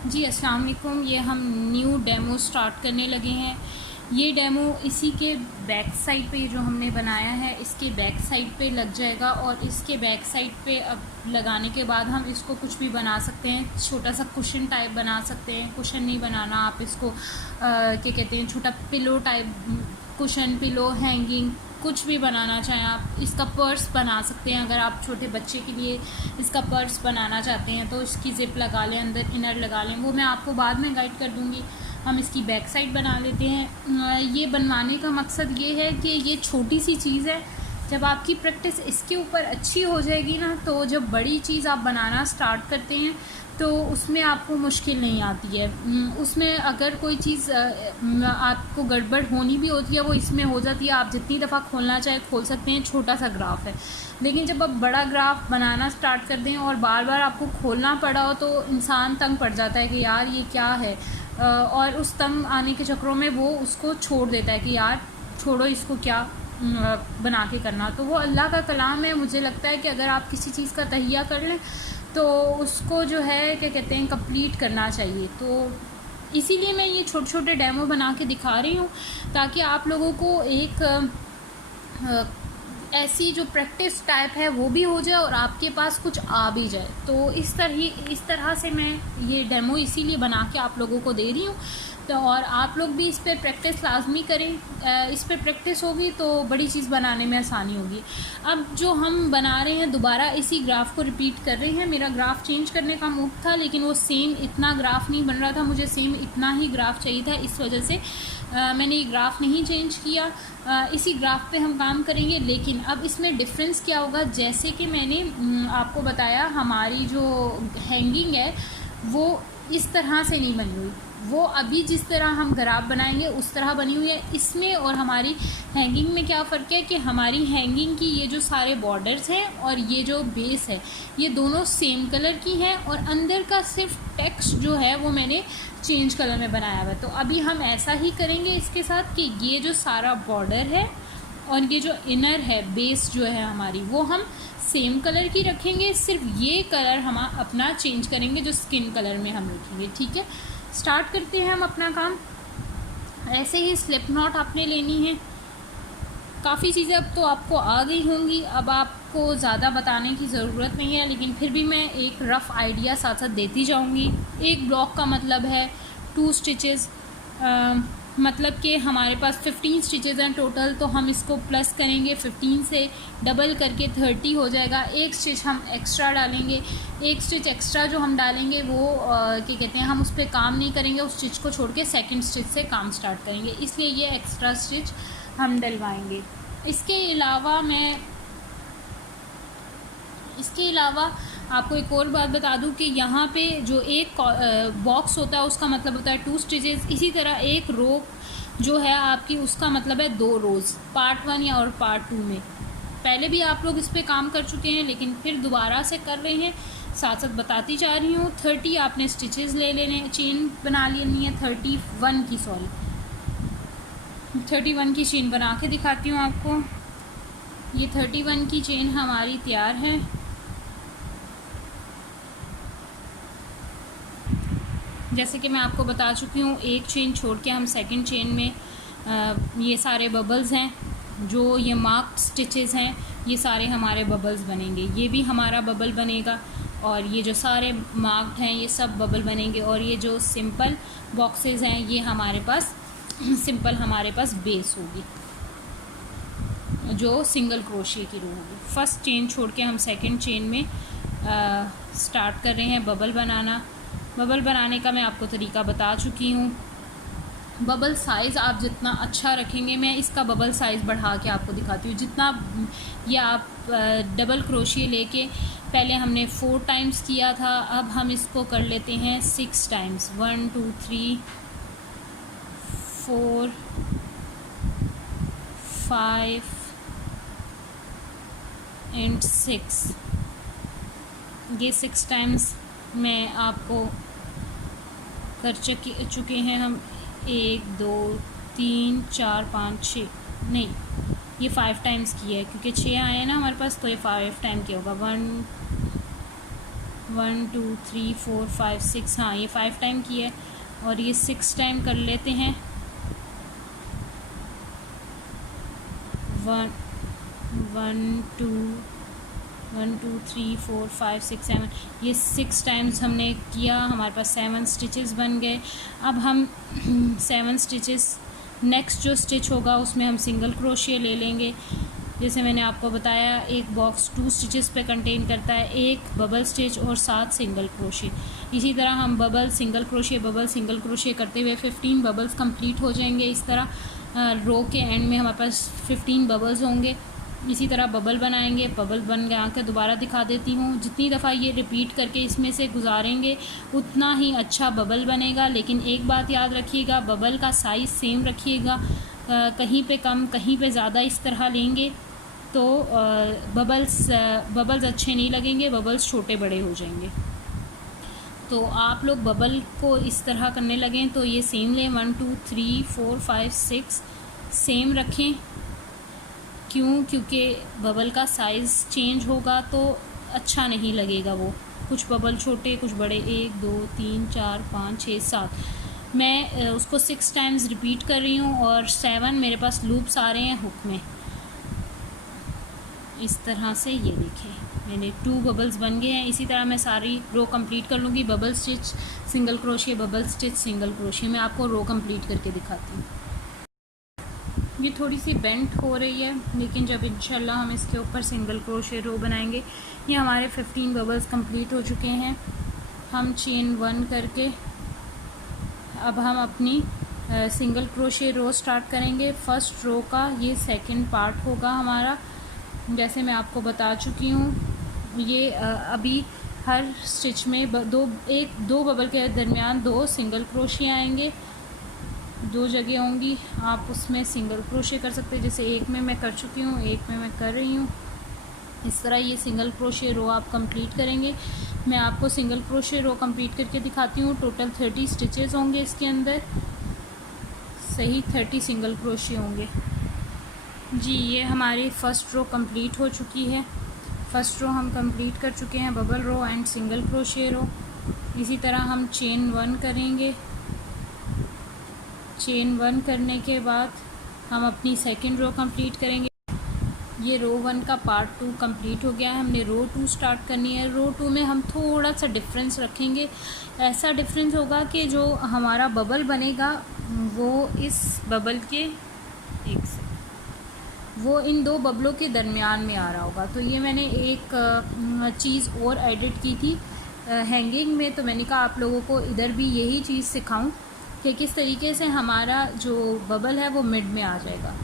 जी अस्सलाम वालेकुम। ये हम न्यू डेमो स्टार्ट करने लगे हैं। ये डेमो इसी के बैक साइड पे जो हमने बनाया है इसके बैक साइड पे लग जाएगा, और इसके बैक साइड पे अब लगाने के बाद हम इसको कुछ भी बना सकते हैं। छोटा सा कुशन टाइप बना सकते हैं। कुशन नहीं बनाना, आप इसको क्या कहते हैं, छोटा pillow type, cushion, pillow, hanging, कुछ भी बनाना चाहें आप। इसका पर्स बना सकते हैं। अगर आप छोटे बच्चे के लिए इसका पर्स बनाना चाहते हैं तो इसकी ज़िप लगा लें, अंदर इनर लगा लें, वो मैं आपको बाद में गाइड कर दूँगी। हम इसकी बैक साइड बना लेते हैं। ये बनवाने का मकसद ये है कि ये छोटी सी चीज़ है। जब आपकी प्रैक्टिस इसके ऊपर अच्छी हो जाएगी ना, तो जब बड़ी चीज़ आप बनाना स्टार्ट करते हैं तो उसमें आपको मुश्किल नहीं आती है। उसमें अगर कोई चीज़ आपको गड़बड़ होनी भी होती है वो इसमें हो जाती है। आप जितनी दफ़ा खोलना चाहे खोल सकते हैं। छोटा सा ग्राफ है, लेकिन जब आप बड़ा ग्राफ बनाना स्टार्ट कर दें और बार बार आपको खोलना पड़ा हो तो इंसान तंग पड़ जाता है कि यार ये क्या है, और उस तंग आने के चक्करों में वो उसको छोड़ देता है कि यार छोड़ो इसको, क्या बना के करना। तो वो अल्लाह का कलाम है। मुझे लगता है कि अगर आप किसी चीज़ का तहिया कर लें तो उसको जो है क्या कहते हैं, कंप्लीट करना चाहिए। तो इसीलिए मैं ये छोटे छोटे डेमो बना के दिखा रही हूँ, ताकि आप लोगों को एक ऐसी जो प्रैक्टिस टाइप है वो भी हो जाए और आपके पास कुछ आ भी जाए। तो इस तरह से मैं ये डेमो इसीलिए बना के आप लोगों को दे रही हूँ। तो और आप लोग भी इस पर प्रैक्टिस लाजमी करें। इस पर प्रैक्टिस होगी तो बड़ी चीज़ बनाने में आसानी होगी। अब जो हम बना रहे हैं दोबारा इसी ग्राफ को रिपीट कर रहे हैं। मेरा ग्राफ चेंज करने का मूड था, लेकिन वो सेम इतना ग्राफ नहीं बन रहा था। मुझे सेम इतना ही ग्राफ चाहिए था, इस वजह से मैंने ये ग्राफ नहीं चेंज किया। इसी ग्राफ पे हम काम करेंगे। लेकिन अब इसमें डिफरेंस क्या होगा, जैसे कि मैंने आपको बताया, हमारी जो हैंगिंग है वो इस तरह से नहीं बनी हुई। वो अभी जिस तरह हम ग्राफ बनाएंगे उस तरह बनी हुई है। इसमें और हमारी हैंगिंग में क्या फ़र्क है कि हमारी हैंगिंग की ये जो सारे बॉर्डर्स हैं और ये जो बेस है ये दोनों सेम कलर की हैं, और अंदर का सिर्फ टेक्स्ट जो है वो मैंने चेंज कलर में बनाया हुआ है। तो अभी हम ऐसा ही करेंगे इसके साथ कि ये जो सारा बॉर्डर है और ये जो इनर है, बेस जो है हमारी, वो हम सेम कलर की रखेंगे। सिर्फ ये कलर हम अपना चेंज करेंगे, जो स्किन कलर में हम रखेंगे। ठीक है, स्टार्ट करते हैं हम अपना काम। ऐसे ही स्लिप नॉट आपने लेनी है। काफ़ी चीज़ें अब तो आपको आ गई होंगी, अब आपको ज़्यादा बताने की ज़रूरत नहीं है, लेकिन फिर भी मैं एक रफ़ आइडिया साथ साथ देती जाऊंगी। एक ब्लॉक का मतलब है 2 स्टिचेस, मतलब कि हमारे पास 15 स्टिचेस हैं टोटल, तो हम इसको प्लस करेंगे 15 से, डबल करके 30 हो जाएगा। एक स्टिच हम एक्स्ट्रा डालेंगे। एक स्टिच एक्स्ट्रा जो हम डालेंगे वो क्या कहते हैं, हम उस पर काम नहीं करेंगे, उस स्टिच को छोड़ के सेकेंड स्टिच से काम स्टार्ट करेंगे, इसलिए ये एक्स्ट्रा स्टिच हम डलवाएंगे। इसके अलावा आपको एक और बात बता दूं कि यहाँ पे जो एक बॉक्स होता है उसका मतलब होता है 2 स्टिचेस। इसी तरह एक रो जो है आपकी, उसका मतलब है 2 रोज़, पार्ट 1 या और पार्ट 2 में। पहले भी आप लोग इस पे काम कर चुके हैं, लेकिन फिर दोबारा से कर रहे हैं, साथ साथ बताती जा रही हूँ। 30 आपने स्टिचेस ले लेने, चेन बना लेनी है 31 की चेन बना के दिखाती हूँ आपको। ये 31 की चेन हमारी तैयार है। जैसे कि मैं आपको बता चुकी हूँ, एक चेन छोड़ के हम सेकंड चेन में ये सारे बबल्स हैं, जो ये मार्क स्टिचेस हैं, ये सारे हमारे बबल्स बनेंगे। ये भी हमारा बबल बनेगा, और ये जो सारे मार्क्ड हैं ये सब बबल बनेंगे। और ये जो सिंपल बॉक्सेस हैं ये हमारे पास सिंपल हमारे पास बेस होगी, जो सिंगल क्रोशिया की रो होगी। फर्स्ट चेन छोड़ के हम सेकंड चेन में स्टार्ट कर रहे हैं बबल बनाना। बबल बनाने का मैं आपको तरीका बता चुकी हूँ। बबल साइज़ आप जितना अच्छा रखेंगे, मैं इसका बबल साइज़ बढ़ा के आपको दिखाती हूँ। जितना ये आप डबल क्रोशिया लेके, पहले हमने 4 टाइम्स किया था, अब हम इसको कर लेते हैं 6 टाइम्स। 1 2 3 4 5 एंड 6। ये 6 टाइम्स मैं आपको कर चुके हैं हम। 1 2 3 4 5 6, नहीं, ये 5 टाइम्स किया है, क्योंकि 6 आए हैं ना हमारे पास, तो ये 5 टाइम किया होगा। 1 1 2 3 4 5 6, हाँ ये 5 टाइम की है, और ये 6 टाइम कर लेते हैं। 1 1 2 1 2 3 4 5 6 7, ये 6 टाइम्स हमने किया, हमारे पास 7 स्टिचेस बन गए। अब हम 7 स्टिचेस, नेक्स्ट जो स्टिच होगा उसमें हम सिंगल क्रोशिया ले लेंगे। जैसे मैंने आपको बताया, एक बॉक्स 2 स्टिचेस पे कंटेन करता है, एक बबल स्टिच और 7 सिंगल क्रोशिया। इसी तरह हम बबल सिंगल क्रोशिया करते हुए 15 बबल्स कंप्लीट हो जाएंगे। इस तरह रो के एंड में हमारे पास 15 बबल्स होंगे। इसी तरह बबल बनाएंगे, बबल बन गया के दोबारा दिखा देती हूँ। जितनी दफ़ा ये रिपीट करके इसमें से गुजारेंगे उतना ही अच्छा बबल बनेगा। लेकिन एक बात याद रखिएगा, बबल का साइज़ सेम रखिएगा, कहीं पे कम कहीं पे ज़्यादा इस तरह लेंगे तो बबल्स अच्छे नहीं लगेंगे, बबल्स छोटे बड़े हो जाएंगे। तो आप लोग बबल को इस तरह करने लगें तो ये सेम लें, 1 2 3 4 5 6 सेम रखें। क्योंकि बबल का साइज़ चेंज होगा तो अच्छा नहीं लगेगा वो, कुछ बबल छोटे कुछ बड़े, 1 2 3 4 5 6 7। मैं उसको 6 टाइम्स रिपीट कर रही हूँ और 7 मेरे पास लूप्स आ रहे हैं हुक में। इस तरह से ये देखें मैंने 2 बबल्स बन गए हैं। इसी तरह मैं सारी रो कंप्लीट कर लूँगी, bubble stitch single crochet, bubble stitch single crochet. मैं आपको रो कंप्लीट करके दिखाती हूँ। ये थोड़ी सी बेंट हो रही है, लेकिन जब इंशाल्लाह हम इसके ऊपर सिंगल क्रोशिया रो बनाएंगे। ये हमारे 15 बबल्स कंप्लीट हो चुके हैं। हम चेन 1 करके अब हम अपनी सिंगल क्रोशिया रो स्टार्ट करेंगे। फर्स्ट रो का ये सेकंड पार्ट होगा हमारा। जैसे मैं आपको बता चुकी हूँ, ये अभी हर स्टिच में दो बबल के दरमियान 2 सिंगल क्रोशिया आएंगे, 2 जगह होंगी, आप उसमें सिंगल क्रोशिया कर सकते हैं। जैसे एक में मैं कर चुकी हूँ, एक में मैं कर रही हूँ। इस तरह ये सिंगल क्रोशिया रो आप कंप्लीट करेंगे। मैं आपको सिंगल क्रोशिया रो कंप्लीट करके दिखाती हूँ। टोटल 30 स्टिचेस होंगे इसके अंदर, सही 30 सिंगल क्रोशिया होंगे। जी ये हमारी फ़र्स्ट रो कंप्लीट हो चुकी है। फ़र्स्ट रो हम कंप्लीट कर चुके हैं, bubble row and single crochet row. इसी तरह हम चेन 1 करेंगे। चेन 1 करने के बाद हम अपनी सेकंड रो कंप्लीट करेंगे। ये रो 1 का पार्ट 2 कंप्लीट हो गया है। हमने रो 2 स्टार्ट करनी है। रो 2 में हम थोड़ा सा डिफरेंस रखेंगे। ऐसा डिफरेंस होगा कि जो हमारा बबल बनेगा वो इस बबल के वो इन 2 बबलों के दरमियान में आ रहा होगा। तो ये मैंने एक चीज़ और एडिट की थी हैंगिंग में, तो मैंने कहा आप लोगों को इधर भी यही चीज़ सिखाऊं कि किस तरीके से हमारा जो बबल है वो मिड में आ जाएगा।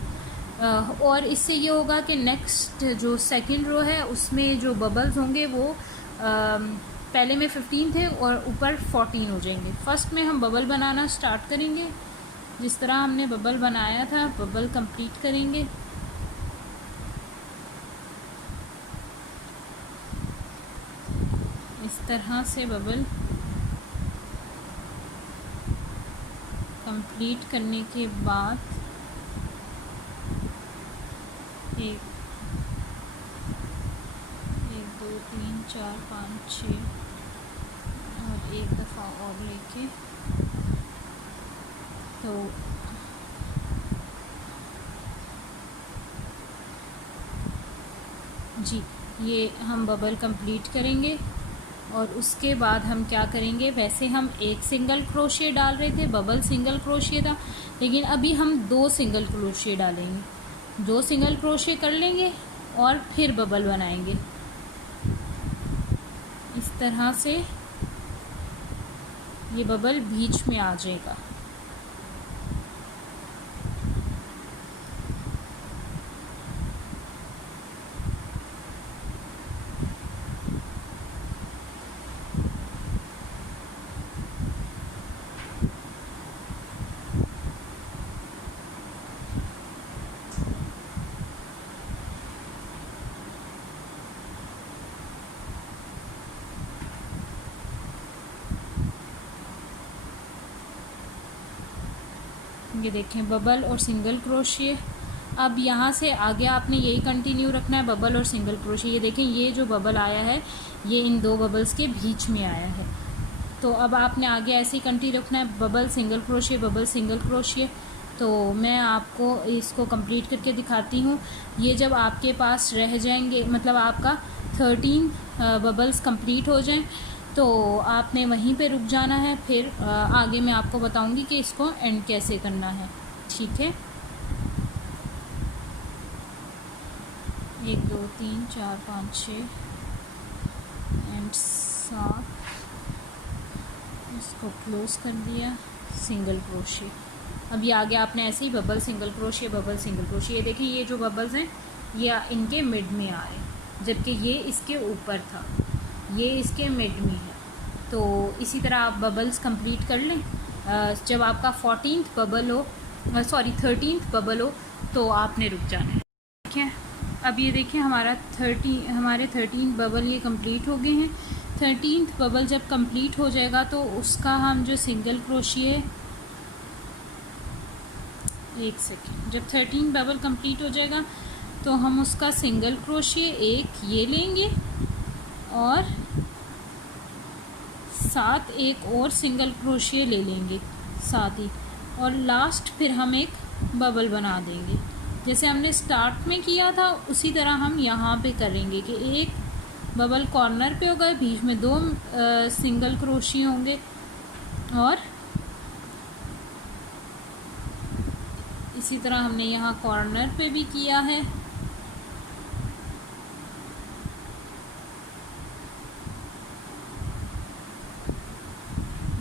और इससे ये होगा कि नेक्स्ट जो सेकंड रो है उसमें जो बबल्स होंगे वो पहले में 15 थे और ऊपर 14 हो जाएंगे। फर्स्ट में हम बबल बनाना स्टार्ट करेंगे, जिस तरह हमने बबल बनाया था बबल कंप्लीट करेंगे। इस तरह से बबल कंप्लीट करने के बाद एक 2 3 4 5 6 और एक दफ़ा और लेके तो जी ये हम बबल कंप्लीट करेंगे। और उसके बाद हम क्या करेंगे, वैसे हम एक सिंगल क्रोशिया डाल रहे थे, बबल सिंगल क्रोशिया था, लेकिन अभी हम 2 सिंगल क्रोशिया डालेंगे। 2 सिंगल क्रोशिया कर लेंगे और फिर बबल बनाएंगे। इस तरह से ये बबल बीच में आ जाएगा। ये देखें बबल और सिंगल क्रोशिया अब यहाँ से आगे आपने यही कंटिन्यू रखना है, बबल और सिंगल क्रोशे। ये देखें, ये जो बबल आया है ये इन दो बबल्स के बीच में आया है। तो अब आपने आगे ऐसे ही कंटिन्यू रखना है, bubble single crochet, bubble single crochet. तो मैं आपको इसको कंप्लीट करके दिखाती हूँ। ये जब आपके पास रह जाएंगे, मतलब आपका 13 बबल्स कंप्लीट हो जाएं, तो आपने वहीं पे रुक जाना है। फिर आगे मैं आपको बताऊंगी कि इसको एंड कैसे करना है। ठीक है, 1 2 3 4 5 6 एंड 7, इसको क्लोज कर दिया, सिंगल क्रोशे। अब ये आगे आपने ऐसे ही bubble single crochet, bubble single crochet. ये देखिए, ये जो बबल्स हैं ये इनके मिड में आ रहे हैं, जबकि ये इसके ऊपर था, ये इसके मिड में है। तो इसी तरह आप बबल्स कंप्लीट कर लें। जब आपका 14th बबल हो, 13th बबल हो, तो आपने रुक जाना है। ठीक है, अब ये देखिए हमारे 13 बबल ये कंप्लीट हो गए हैं। 13th बबल जब कंप्लीट हो जाएगा तो उसका हम जो सिंगल क्रोशिए, एक सेकेंड, जब 13 बबल कंप्लीट हो जाएगा तो हम उसका सिंगल क्रोशिए एक ये लेंगे और साथ एक और सिंगल क्रोशिए ले लेंगे साथ ही, और लास्ट फिर हम एक बबल बना देंगे। जैसे हमने स्टार्ट में किया था उसी तरह हम यहाँ पे करेंगे कि एक बबल कॉर्नर पे होगा, बीच में 2 सिंगल क्रोशिए होंगे, और इसी तरह हमने यहाँ कॉर्नर पे भी किया है।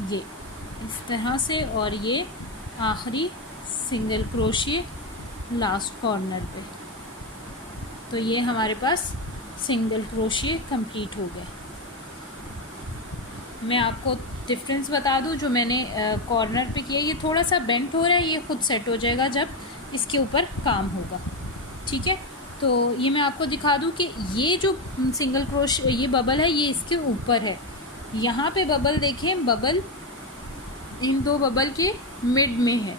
ये इस तरह से, और ये आखिरी सिंगल क्रोशिए लास्ट कॉर्नर पे। तो ये हमारे पास सिंगल क्रोशिए कंप्लीट हो गए। मैं आपको डिफरेंस बता दूं, जो मैंने कॉर्नर पे किया ये थोड़ा सा बेंट हो रहा है, ये खुद सेट हो जाएगा जब इसके ऊपर काम होगा। ठीक है, तो ये मैं आपको दिखा दूं कि ये जो सिंगल क्रोशिए ये बबल है ये इसके ऊपर है। यहाँ पे बबल देखें, बबल इन 2 बबल के मिड में है,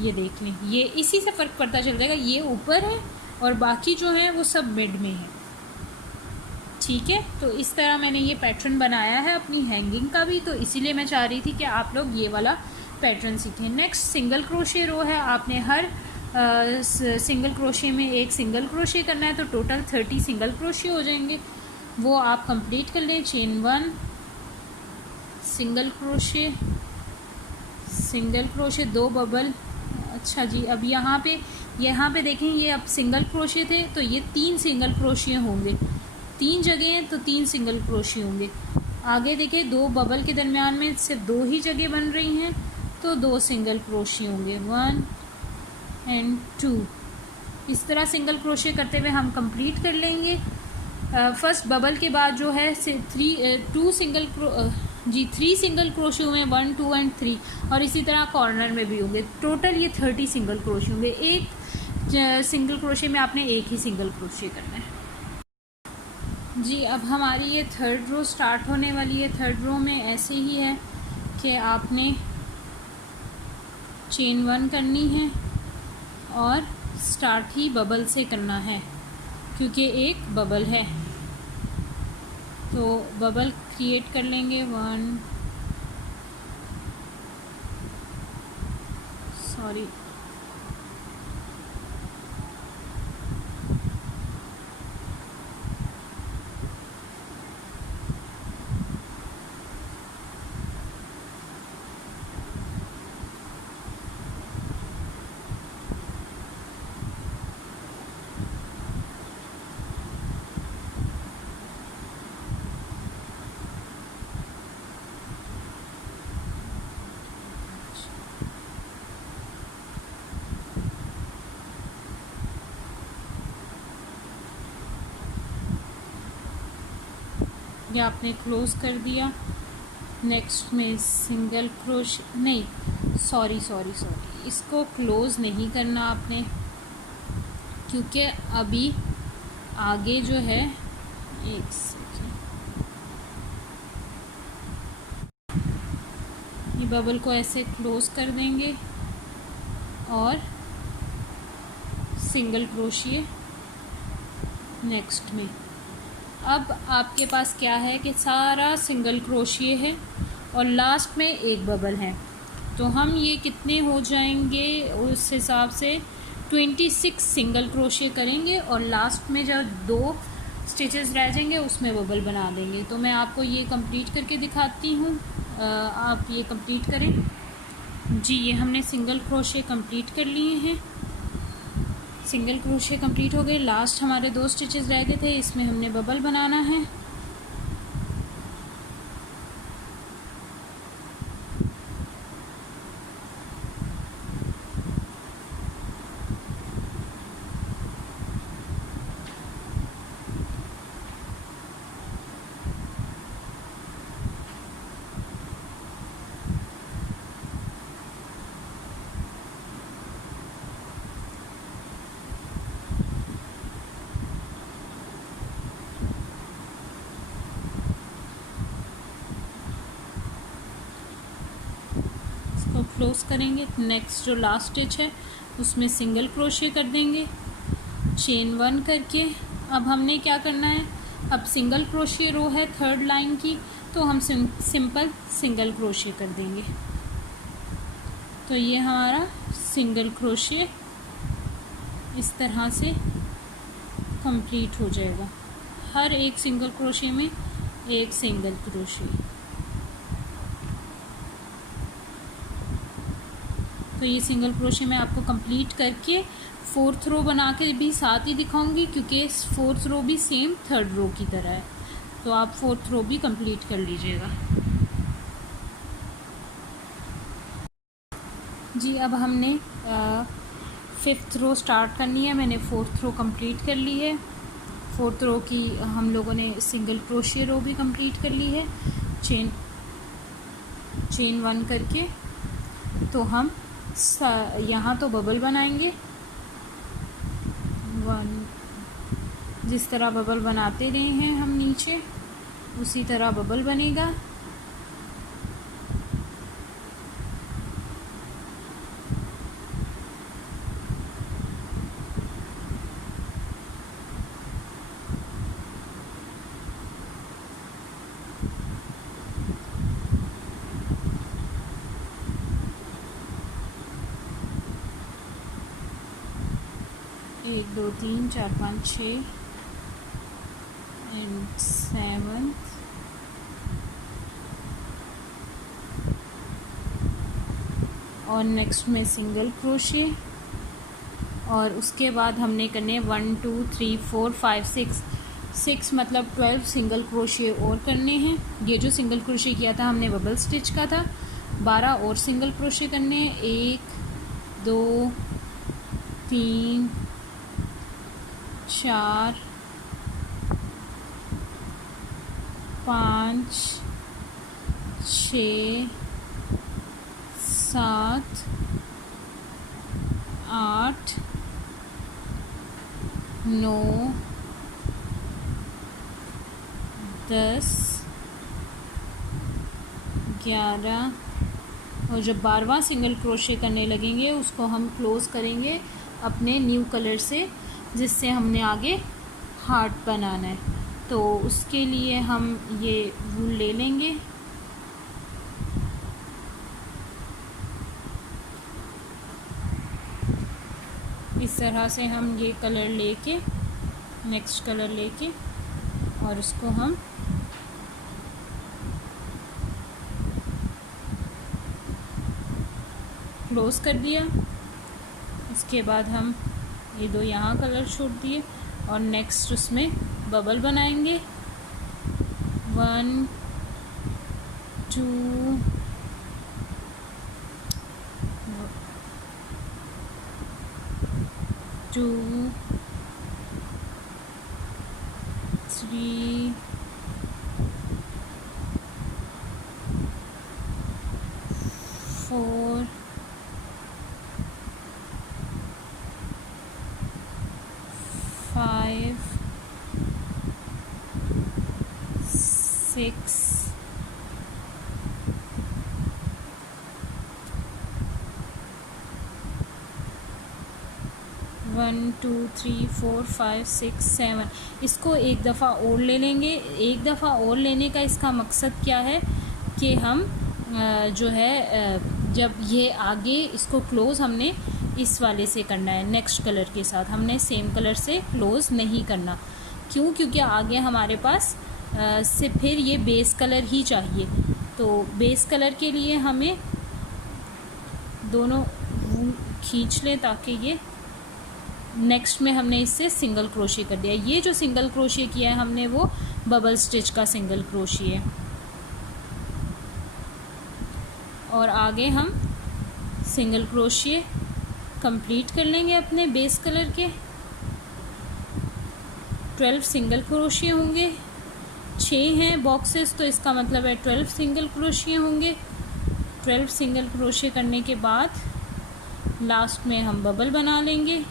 ये देख लें, ये इसी से फ़र्क पड़ता चल जाएगा, ये ऊपर है और बाकी जो है वो सब मिड में है। ठीक है, तो इस तरह मैंने ये पैटर्न बनाया है अपनी हैंगिंग का भी, तो इसीलिए मैं चाह रही थी कि आप लोग ये वाला पैटर्न सीखें। नेक्स्ट सिंगल क्रोशिए रो है, आपने हर सिंगल क्रोशिए में एक सिंगल क्रोशिए करना है, तो टोटल 30 सिंगल क्रोशिए हो जाएंगे। वो आप कंप्लीट कर लें। Chain 1, single crochet, single crochet, 2 bubble. अच्छा जी, अब यहाँ पे देखें, ये अब सिंगल क्रोशिए थे तो ये 3 सिंगल क्रोशिए होंगे, 3 जगह हैं तो 3 सिंगल क्रोशिए होंगे। आगे देखें, 2 बबल के दरमियान में सिर्फ 2 ही जगह बन रही हैं, तो 2 सिंगल क्रोशिए होंगे, 1 एंड 2। इस तरह सिंगल क्रोशिए करते हुए हम कंप्लीट कर लेंगे। फर्स्ट बबल के बाद जो है 3 सिंगल क्रोशिए हुए, 1 2 एंड 3, और इसी तरह कॉर्नर में भी होंगे। टोटल ये 30 सिंगल क्रोशिए होंगे। एक सिंगल क्रोशिए में आपने एक ही सिंगल क्रोशिए करना है जी। अब हमारी ये 3rd रो स्टार्ट होने वाली है। 3rd रो में ऐसे ही है कि आपने चेन 1 करनी है और स्टार्ट ही बबल से करना है, क्योंकि एक बबल है। तो बबल क्रिएट कर लेंगे, 1 सॉरी ये आपने क्लोज कर दिया। नेक्स्ट में सिंगल क्रोश नहीं, सॉरी इसको क्लोज नहीं करना आपने, क्योंकि अभी आगे जो है, एक सेकेंड, ये बबल को ऐसे क्लोज कर देंगे और सिंगल क्रोशिए नेक्स्ट में। अब आपके पास क्या है कि सारा सिंगल क्रोशिए है और लास्ट में एक बबल है, तो हम ये कितने हो जाएंगे उस हिसाब से 26 सिंगल क्रोशिए करेंगे और लास्ट में जब 2 स्टिचेस रह जाएंगे उसमें बबल बना देंगे। तो मैं आपको ये कंप्लीट करके दिखाती हूँ, आप ये कंप्लीट करें। जी, ये हमने सिंगल क्रोशिए कंप्लीट कर लिए हैं। सिंगल क्रोशिए कंप्लीट हो गए, लास्ट हमारे 2 स्टिचेस रह गए थे, इसमें हमने बबल बनाना है। क्लोज करेंगे, नेक्स्ट जो लास्ट स्टिच है उसमें सिंगल क्रोशिए कर देंगे चेन 1 करके। अब हमने क्या करना है, अब सिंगल क्रोशिए रो है 3rd लाइन की, तो हम सिंपल सिंगल क्रोशिए कर देंगे। तो ये हमारा सिंगल क्रोशिए इस तरह से कंप्लीट हो जाएगा। हर एक सिंगल क्रोशिए में एक सिंगल क्रोशिए। तो ये सिंगल क्रोशिए मैं आपको कंप्लीट करके 4th रो बना के भी साथ ही दिखाऊंगी, क्योंकि 4th रो भी सेम 3rd रो की तरह है। तो आप 4th रो भी कंप्लीट कर लीजिएगा। जी, अब हमने 5th रो स्टार्ट करनी है। मैंने 4th रो कंप्लीट कर ली है। 4th रो की हम लोगों ने सिंगल क्रोशिए रो भी कंप्लीट कर ली है चेन 1 करके। तो हम यहाँ तो बबल बनाएंगे 1, जिस तरह बबल बनाते रहे हैं हम नीचे उसी तरह बबल बनेगा। एक 2 3 4 5 6 एंड 7 और नेक्स्ट में सिंगल क्रोशिए। और उसके बाद हमने करने 1 2 3 4 5 6 मतलब 12 सिंगल क्रोशिए और करने हैं। ये जो सिंगल क्रोशिए किया था हमने बबल स्टिच का था। 12 और सिंगल क्रोशिए करने हैं। 1 2 3 4 5 6 7 8 9 10 11 और जब 12वां सिंगल क्रोशिए करने लगेंगे उसको हम क्लोज करेंगे अपने न्यू कलर से, जिससे हमने आगे हार्ट बनाना है। तो उसके लिए हम ये वूल ले लेंगे। इस तरह से हम ये कलर लेके नेक्स्ट कलर लेके और उसको हम क्लोज कर दिया। इसके बाद हम ये 2 यहाँ कलर छोड़ दिए और नेक्स्ट उसमें बबल बनाएंगे 1 2 2 3 4 5 6 1 1 2 3 4 5 6 7, इसको एक दफ़ा और ले लेंगे। एक दफ़ा और लेने का इसका मकसद क्या है कि हम जो है जब ये आगे इसको क्लोज़ हमने इस वाले से करना है, नेक्स्ट कलर के साथ हमने सेम कलर से क्लोज़ नहीं करना। क्यों? क्योंकि आगे हमारे पास से फिर ये बेस कलर ही चाहिए। तो बेस कलर के लिए हमें दोनों खींच लें ताकि ये नेक्स्ट में हमने इससे सिंगल क्रोशे कर दिया। ये जो सिंगल क्रोशे किया है हमने वो बबल स्टिच का सिंगल क्रोशे है। और आगे हम सिंगल क्रोशे कंप्लीट कर लेंगे अपने बेस कलर के। 12 सिंगल क्रोशे होंगे, 6 हैं बॉक्सेस तो इसका मतलब है 12 सिंगल क्रोशे होंगे। 12 सिंगल क्रोशे करने के बाद लास्ट में हम बबल बना लेंगे।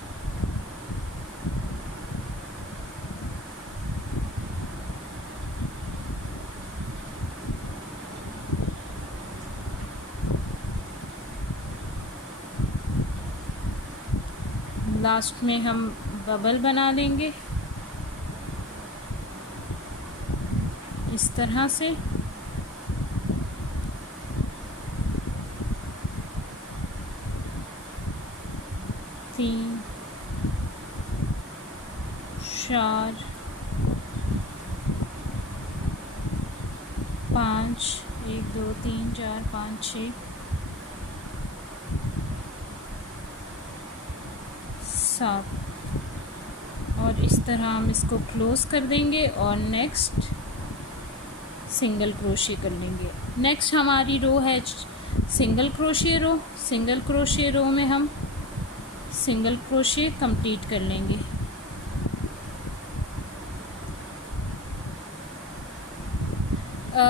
लास्ट में हम बबल बना लेंगे इस तरह से। तीन, चार, 5, 1 2 3 4 5 6 7, और इस तरह हम इसको क्लोज़ कर देंगे और नेक्स्ट सिंगल क्रोशे कर लेंगे। नेक्स्ट हमारी रो है सिंगल क्रोशे रो। सिंगल क्रोशे रो में हम सिंगल क्रोशे कंप्लीट कर लेंगे।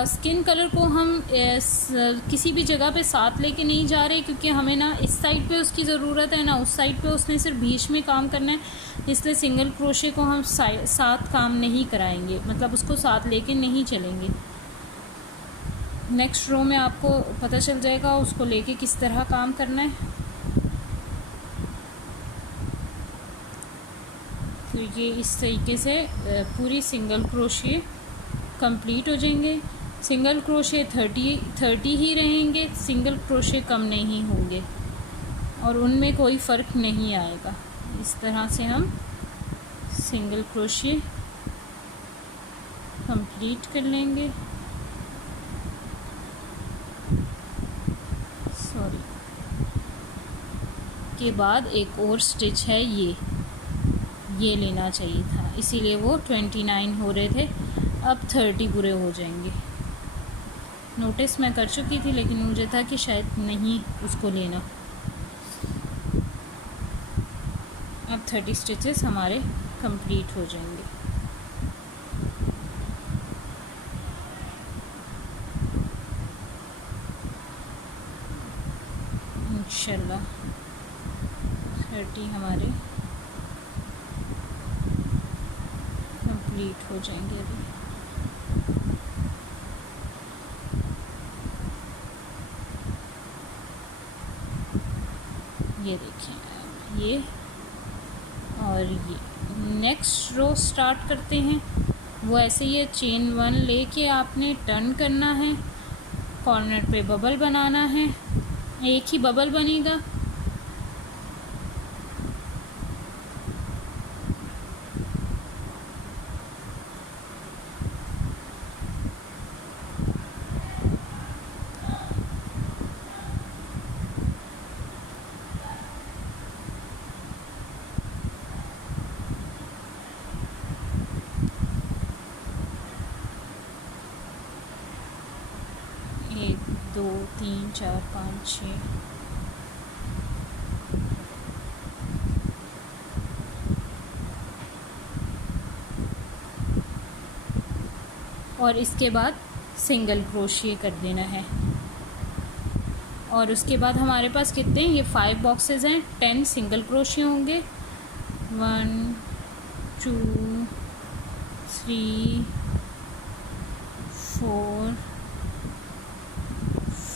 स्किन कलर को हम किसी भी जगह पे साथ लेके नहीं जा रहे, क्योंकि हमें ना इस साइड पे उसकी ज़रूरत है ना उस साइड पे, उसने सिर्फ बीच में काम करना है। इसलिए सिंगल क्रोशे को हम साथ काम नहीं कराएंगे, मतलब उसको साथ लेके नहीं चलेंगे। नेक्स्ट रो में आपको पता चल जाएगा उसको लेके किस तरह काम करना है। तो ये इस तरीके से पूरी सिंगल क्रोशे कंप्लीट हो जाएंगे। सिंगल क्रोशे 30 ही रहेंगे, सिंगल क्रोशे कम नहीं होंगे और उनमें कोई फ़र्क नहीं आएगा। इस तरह से हम सिंगल क्रोशे कंप्लीट कर लेंगे। सॉरी, के बाद एक और स्टिच है, ये लेना चाहिए था, इसीलिए वो 29 हो रहे थे, अब 30 पूरे हो जाएंगे। नोटिस मैं कर चुकी थी लेकिन मुझे था कि शायद नहीं उसको लेना। अब 30 स्टिचेस हमारे कंप्लीट हो जाएंगे। इंशाल्लाह 30 हमारे कंप्लीट हो जाएंगे अभी। ये देखिए, ये और ये नेक्स्ट रो स्टार्ट करते हैं। वो ऐसे ही चेन 1 लेके आपने टर्न करना है, कॉर्नर पे बबल बनाना है, एक ही बबल बनेगा। एक 2 3 4 5 6 और इसके बाद सिंगल क्रोशिए कर देना है। और उसके बाद हमारे पास कितने, ये 5 बॉक्सेस हैं, 10 सिंगल क्रोशिए होंगे। 1 2 3 4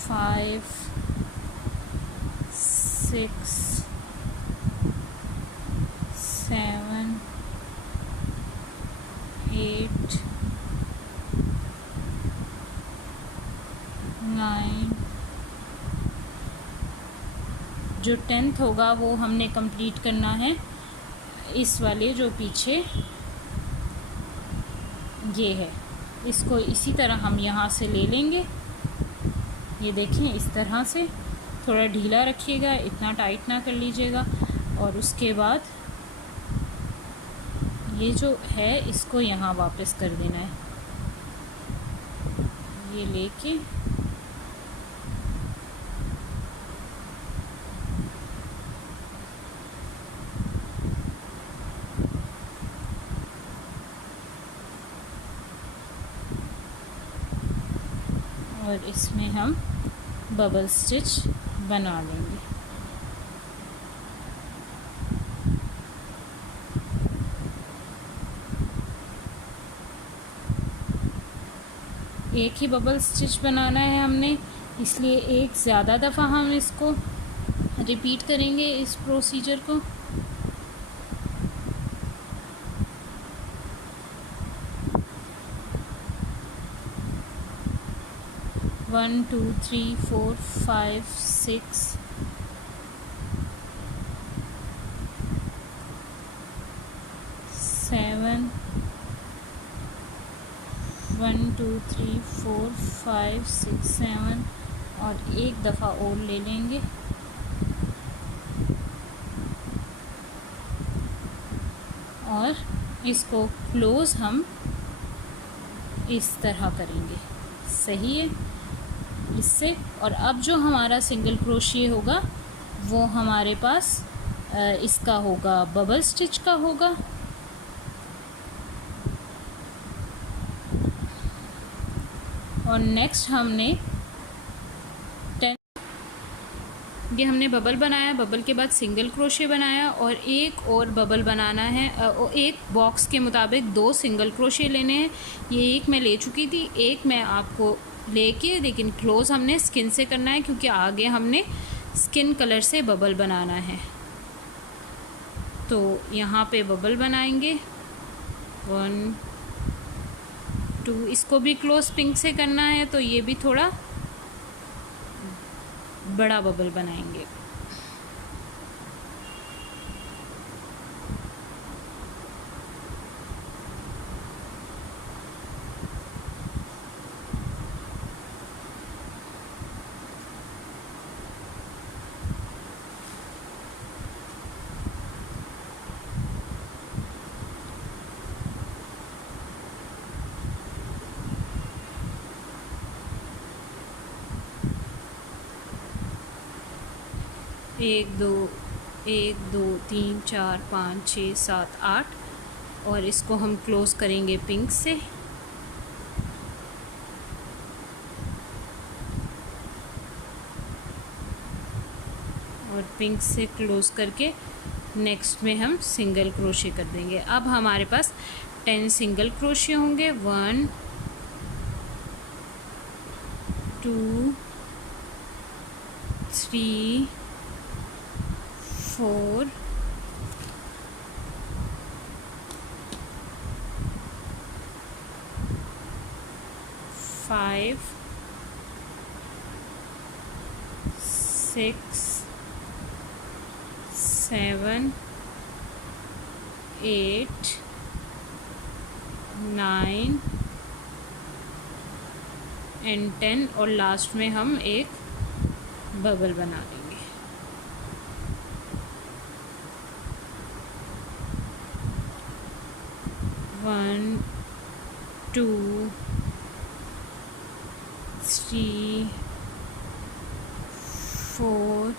5 6 7 8 9, जो 10th होगा वो हमने कंप्लीट करना है इस वाले जो पीछे ये है, इसको इसी तरह हम यहाँ से ले लेंगे। ये देखें इस तरह से, थोड़ा ढीला रखिएगा, इतना टाइट ना कर लीजिएगा। और उसके बाद ये जो है इसको यहाँ वापस कर देना है, ये लेके और इसमें हम बबल स्टिच बना लेंगे। एक ही बबल स्टिच बनाना है हमने, इसलिए एक ज़्यादा दफ़ा हम इसको रिपीट करेंगे इस प्रोसीजर को। वन 2 3 4 5 6 7 1 2 3 4 5 6 7 और एक दफ़ा और ले लेंगे। और इसको क्लोज़ हम इस तरह करेंगे, सही है इससे। और अब जो हमारा सिंगल क्रोशिए होगा वो हमारे पास इसका होगा, बबल स्टिच का होगा। और नेक्स्ट हमने ये हमने बबल बनाया, बबल के बाद सिंगल क्रोशे बनाया और एक और बबल बनाना है। एक बॉक्स के मुताबिक 2 सिंगल क्रोशे लेने हैं। ये एक मैं ले चुकी थी, एक मैं आपको लेके, लेकिन क्लोज़ हमने स्किन से करना है क्योंकि आगे हमने स्किन कलर से बबल बनाना है। तो यहाँ पे बबल बनाएंगे 1 2, इसको भी क्लोज़ पिंक से करना है तो ये भी थोड़ा बड़ा बबल बनाएंगे। एक दो 3 4 5 6 7 8 और इसको हम क्लोज़ करेंगे पिंक से। और पिंक से क्लोज़ करके नेक्स्ट में हम सिंगल क्रोशे कर देंगे। अब हमारे पास 10 सिंगल क्रोशे होंगे। 1 2 3 4 5 6 7 8 9 एंड 10 और लास्ट में हम एक बबल बना देंगे। 1 2 3 4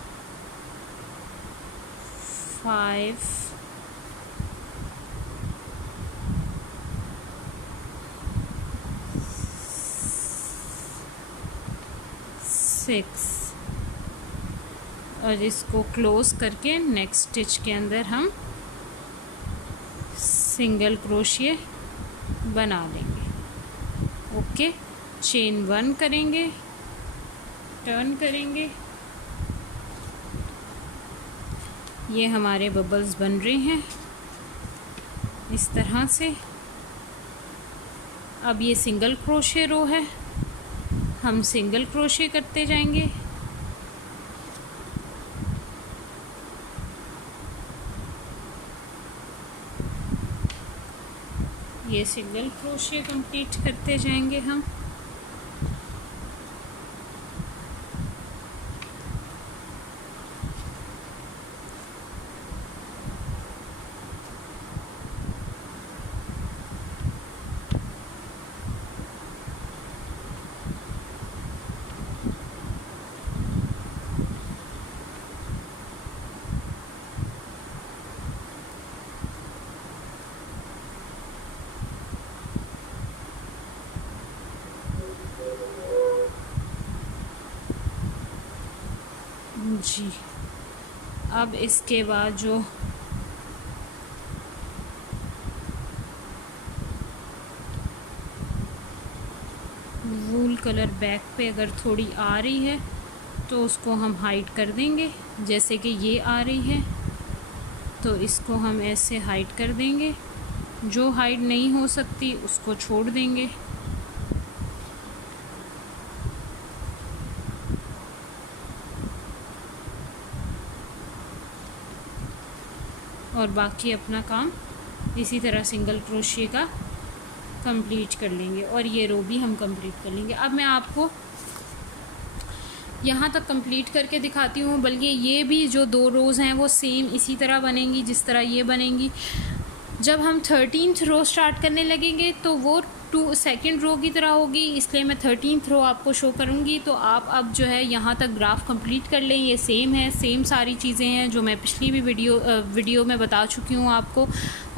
5 6 और इसको क्लोज़ करके नेक्स्ट स्टिच के अंदर हम सिंगल क्रोशिए बना लेंगे। ओके, चेन 1 करेंगे, टर्न करेंगे। ये हमारे बबल्स बन रहे हैं। इस तरह से। अब ये सिंगल क्रोशे रो है, हम सिंगल क्रोशे करते जाएंगे। ये सिंगल क्रोशे कंप्लीट करते जाएंगे हम। जी, अब इसके बाद जो वूल कलर बैक पे अगर थोड़ी आ रही है तो उसको हम हाइड कर देंगे। जैसे कि ये आ रही है तो इसको हम ऐसे हाइड कर देंगे। जो हाइड नहीं हो सकती उसको छोड़ देंगे। और बाकी अपना काम इसी तरह सिंगल क्रोशिया का कंप्लीट कर लेंगे और ये रो भी हम कंप्लीट कर लेंगे। अब मैं आपको यहाँ तक कंप्लीट करके दिखाती हूँ, बल्कि ये भी जो 2 रोज़ हैं वो सेम इसी तरह बनेंगी जिस तरह ये बनेंगी। जब हम 13th रो स्टार्ट करने लगेंगे तो वो सेकेंड रो की तरह होगी, इसलिए मैं 13th रो आपको शो करूँगी। तो आप अब जो है यहाँ तक ग्राफ कंप्लीट कर लें। ये सेम है, सेम सारी चीज़ें हैं जो मैं पिछली भी वीडियो में बता चुकी हूँ आपको,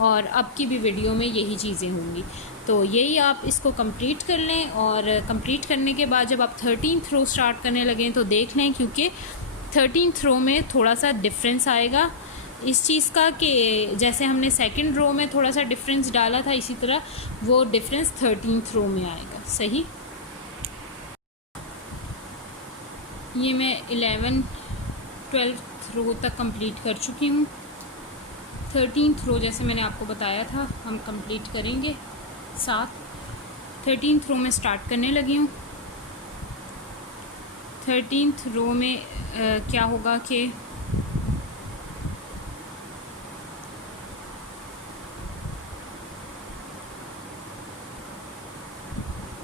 और अब की भी वीडियो में यही चीज़ें होंगी। तो यही आप इसको कंप्लीट कर लें, और कंप्लीट करने के बाद जब आप 13th रो स्टार्ट करने लगें तो देख लें, क्योंकि 13th रो में थोड़ा सा डिफरेंस आएगा इस चीज़ का कि जैसे हमने सेकंड रो में थोड़ा सा डिफरेंस डाला था, इसी तरह वो डिफरेंस 13th रो में आएगा। सही, ये मैं 12th रो तक कंप्लीट कर चुकी हूँ। 13th रो जैसे मैंने आपको बताया था हम कंप्लीट करेंगे साथ। 13th रो में स्टार्ट करने लगी हूँ। 13th रो में क्या होगा कि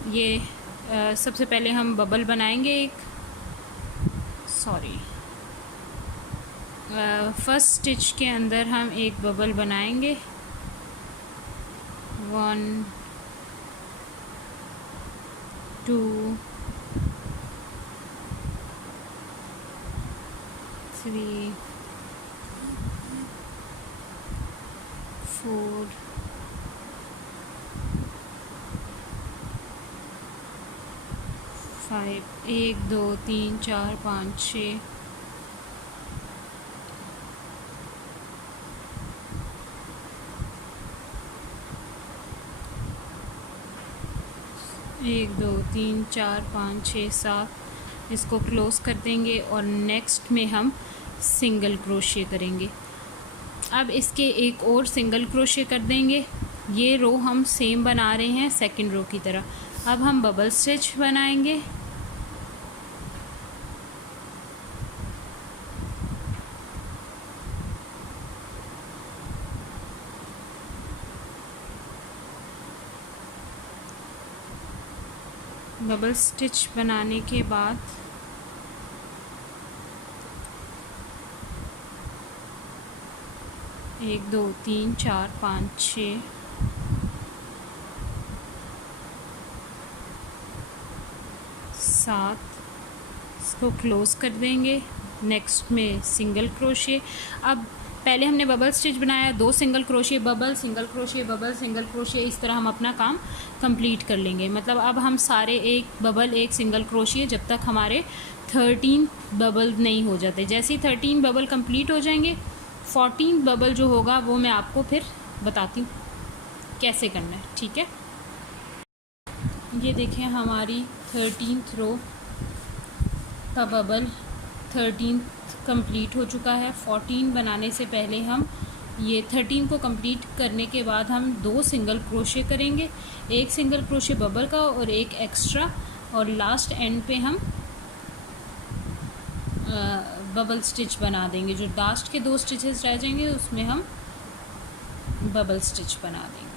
ये सबसे पहले हम बबल बनाएंगे एक, फर्स्ट स्टिच के अंदर हम एक बबल बनाएंगे। 1 2 3 4 5 1 2 3 4 5 6 1 2 3 4 5 6 7 इसको क्लोज कर देंगे और नेक्स्ट में हम सिंगल क्रोशे करेंगे। अब इसके एक और सिंगल क्रोशे कर देंगे। ये रो हम सेम बना रहे हैं सेकंड रो की तरह। अब हम बबल स्टिच बनाएंगे। बबल स्टिच बनाने के बाद एक 2 3 4 5 6 7 इसको क्लोज़ कर देंगे। नेक्स्ट में सिंगल क्रोशे। अब पहले हमने बबल स्टिच बनाया, 2 single crochet, bubble, single crochet, bubble, single crochet, इस तरह हम अपना काम कंप्लीट कर लेंगे। मतलब अब हम सारे एक बबल एक सिंगल क्रोशे जब तक हमारे 13 बबल नहीं हो जाते। जैसे ही 13 बबल कंप्लीट हो जाएंगे, 14 बबल जो होगा वो मैं आपको फिर बताती हूँ कैसे करना है। ठीक है, ये देखें हमारी 13th रो का बबल 13 कंप्लीट हो चुका है। 14 बनाने से पहले हम ये 13 को कंप्लीट करने के बाद हम 2 सिंगल क्रोशे करेंगे, एक सिंगल क्रोशे बबल का और एक एक्स्ट्रा, और लास्ट एंड पे हम बबल स्टिच बना देंगे। जो लास्ट के 2 स्टिचेस रह जाएंगे उसमें हम बबल स्टिच बना देंगे।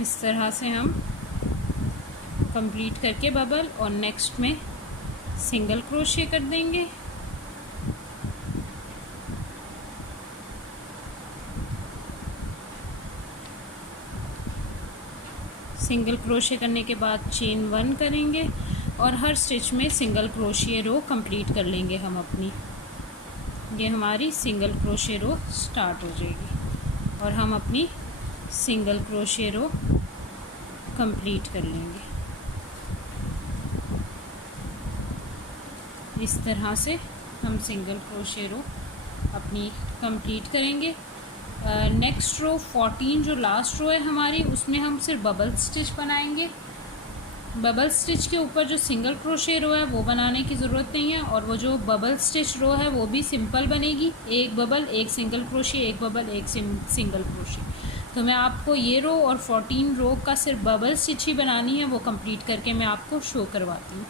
इस तरह से हम कंप्लीट करके बबल और नेक्स्ट में सिंगल क्रोशे कर देंगे। सिंगल क्रोशे करने के बाद चेन 1 करेंगे और हर स्टिच में सिंगल क्रोशे रो कंप्लीट कर लेंगे हम अपनी। ये हमारी सिंगल क्रोशे रो स्टार्ट हो जाएगी और हम अपनी सिंगल क्रोशे रो कंप्लीट कर लेंगे। इस तरह से हम सिंगल क्रोशे रो अपनी कंप्लीट करेंगे। नेक्स्ट रो 14 जो लास्ट रो है हमारी, उसमें हम सिर्फ बबल स्टिच बनाएंगे। बबल स्टिच के ऊपर जो सिंगल क्रोशे रो है वो बनाने की ज़रूरत नहीं है, और वो जो बबल स्टिच रो है वो भी सिंपल बनेगी, एक बबल एक सिंगल क्रोशे, एक बबल एक सिंगल क्रोशे। तो मैं आपको ये रो और 14 रो का सिर्फ बबल स्टिच ही बनानी है, वो कंप्लीट करके मैं आपको शो करवाती हूँ।